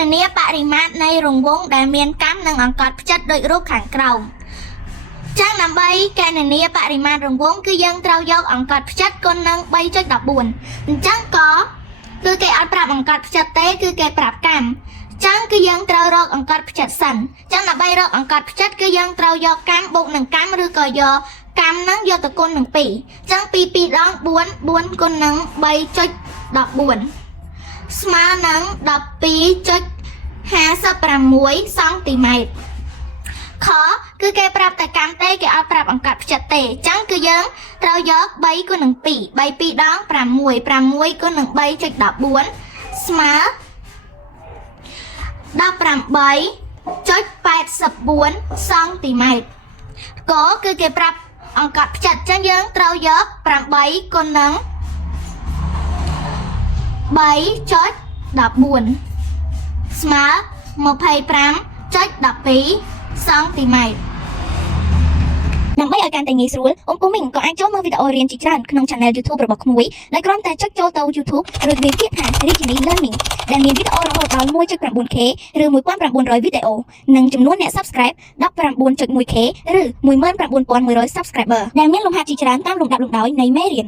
ណនាបរិមាត្រនៃរង្វង់ដែលមានកម្មនិងអង្កត់ផ្ចិតដូចរូបខាងក្រោមចឹងដើម្បីកណនាបរិមាត្ររង្វង់គឺយើងត្រូវយកអង្កត់ផ្ចិតគុណនឹង 3.14 អញ្ចឹងក៏គឺគេអត់ប្រាប់អង្កត់ផ្ចិតទេគឺគេប្រាប់កម្មចឹងគឺយើងត្រូវរកអង្កត់ផ្ចិតសិនចឹងដើម្បីរកអង្កត់ផ្ចិតគឺយើងត្រូវយកកម្មបូកនឹងកម្មឬក៏យកកម្មហ្នឹងយកទៅគុណនឹង2ចឹង2 2ដង4 4គុណនឹង 3.14 ស្មើនឹង 12.56 សង់ទីម៉ែត្រខគឺគេប្រាប់តែកម្មទេគេអត់ប្រាប់អង្កត់ផ្ចិតទេអញ្ចឹងគឺយើងត្រូវយក3គុណនឹង2 3 2ដង6 6គុណនឹង 3.14 ស្មើ18.84 សង់ទីម៉ែត្រកគឺគេប្រាប់អង្កត់ផ្ចិតអញ្ចឹងយើងត្រូវយក8គុណនឹង 3.14 ស្មើ25.12 សង់ទីម៉ែត្រដើម្បីឲ្យកាន់តែងាយស្រួលអ៊ំពូមីងក៏អាចចូលមើលវីដេអូរៀនជាច្រើនក្នុង Channel YouTube របស់ក្មួយដោយគ្រាន់តែចុចចូលទៅ YouTube ឬវាពាក្យថា Regini Learning ដែលមានវីដេអូរហូតដល់ 1.9K ឬ 1900 វីដេអូនិងចំនួនអ្នក Subscribe 19.1K ឬ 19100 Subscriber ដែលមានលំហាត់ជាច្រើនតាមលំដាប់លំដោយនៃមេរៀន